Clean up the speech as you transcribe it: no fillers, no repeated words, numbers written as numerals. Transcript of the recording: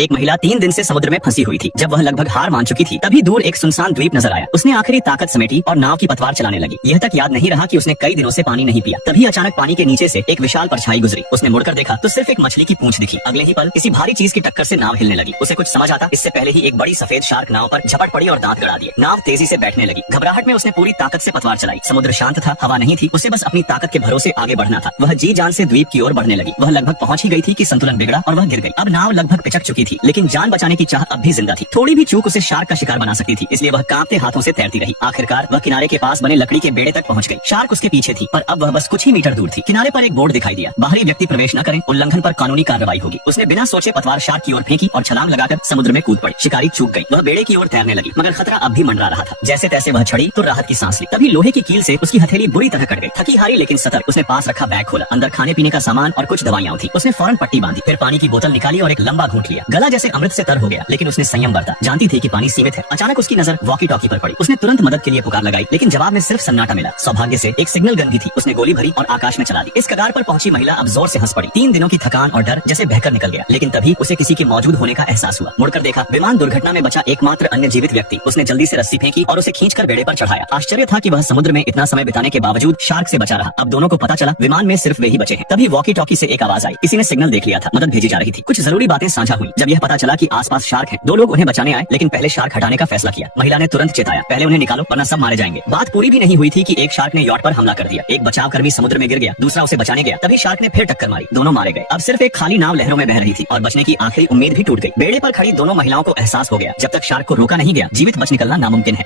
एक महिला 3 दिन से समुद्र में फंसी हुई थी। जब वह लगभग हार मान चुकी थी तभी दूर एक सुनसान द्वीप नजर आया। उसने आखिरी ताकत समेटी और नाव की पतवार चलाने लगी। यह तक याद नहीं रहा कि उसने कई दिनों से पानी नहीं पिया। तभी अचानक पानी के नीचे से एक विशाल परछाई गुजरी। उसने मुड़कर देखा तो सिर्फ एक मछली की पूंछ दिखी। अगले ही पल किसी भारी चीज की टक्कर से नाव हिलने लगी। उसे कुछ समझ आता इससे पहले ही एक बड़ी सफेद शार्क नाव पर झपट पड़ी और दांत गड़ा दिए। नाव तेजी से बैठने लगी। घबराहट में उसने पूरी ताकत से पतवार चलाई। समुद्र शांत था, हवा नहीं थी। उसे बस अपनी ताकत के भरोसे आगे बढ़ना था। वह जी जान से द्वीप की ओर बढ़ने लगी। वह लगभग पहुंच ही गई थी कि संतुलन बिगड़ा और वह गिर गई। अब नाव लगभग पिचक चुकी थी, लेकिन जान बचाने की चाह अब भी जिंदा थी। थोड़ी भी चूक उसे शार्क का शिकार बना सकती थी, इसलिए वह कांपते हाथों से तैरती रही। आखिरकार वह किनारे के पास बने लकड़ी के बेड़े तक पहुंच गई। शार्क उसके पीछे थी, पर अब वह बस कुछ ही मीटर दूर थी। किनारे पर एक बोर्ड दिखाई दिया, बाहरी व्यक्ति प्रवेश न करें, उल्लंघन पर कानूनी कार्रवाई होगी। उसने बिना सोचे पतवार शार्क की ओर फेंकी और छलांग लगाकर समुद्र में कूद पड़ी। शिकारी चूक गई। वह बेड़े की ओर तैरने लगी, मगर खतरा अब भी मंडरा रहा था। जैसे तैसे वह छड़ी तो राहत की सांस ली। तभी लोहे की कील से उसकी हथेली बुरी तरह कट गई। थकी हारी लेकिन सतर्क उसने पास रखा बैग खोला। अंदर खाने पीने का सामान और कुछ दवाइयां थी। उसने फौरन पट्टी बांधी, फिर पानी की बोतल निकाली और एक लंबा घूंट लिया। गला जैसे अमृत से तर हो गया, लेकिन उसने संयम बरता। जानती थी कि पानी सीमित है। अचानक उसकी नजर वॉकी टॉकी पर पड़ी। उसने तुरंत मदद के लिए पुकार लगाई, लेकिन जवाब में सिर्फ सन्नाटा मिला। सौभाग्य से एक सिग्नल गन भी थी। उसने गोली भरी और आकाश में चला दी। इस कगार पर पहुंची महिला अब जोर से हंस पड़ी। 3 दिनों की थकान और डर जैसे बहकर निकल गया। लेकिन तभी उसे किसी के मौजूद होने का एहसास हुआ। मुड़कर देखा, विमान दुर्घटना में बचा एकमात्र अन्य जीवित व्यक्ति। उसने जल्दी से रस्सी फेंकी और उसे खींचकर बेड़े पर चढ़ाया। आश्चर्य था कि वह समुद्र में इतना समय बिताने के बावजूद शार्क से बचा रहा। अब दोनों को पता चला विमान में सिर्फ वे ही बचे हैं। तभी वॉकी टॉकी से एक आवाज आई। किसी ने सिग्नल देख लिया था, मदद भेजी जा रही थी। कुछ जरूरी बातें साझा हुई। जब यह पता चला कि आसपास शार्क है, 2 लोग उन्हें बचाने आए, लेकिन पहले शार्क हटाने का फैसला किया। महिला ने तुरंत चेताया, पहले उन्हें निकालो वरना सब मारे जाएंगे। बात पूरी भी नहीं हुई थी कि एक शार्क ने यॉट पर हमला कर दिया। एक बचाव कर्मी समुद्र में गिर गया, दूसरा उसे बचाने गया। तभी शार्क ने फिर टक्कर मारी, दोनों मारे गए। अब सिर्फ एक खाली नाव लहरों में बह रही थी और बचने की आखिरी उम्मीद भी टूट गई। बेड़े पर खड़ी दोनों महिलाओं को एहसास हो गया, जब तक शार्क को रोका नहीं गया, जीवित बच निकलना नामुमकिन है।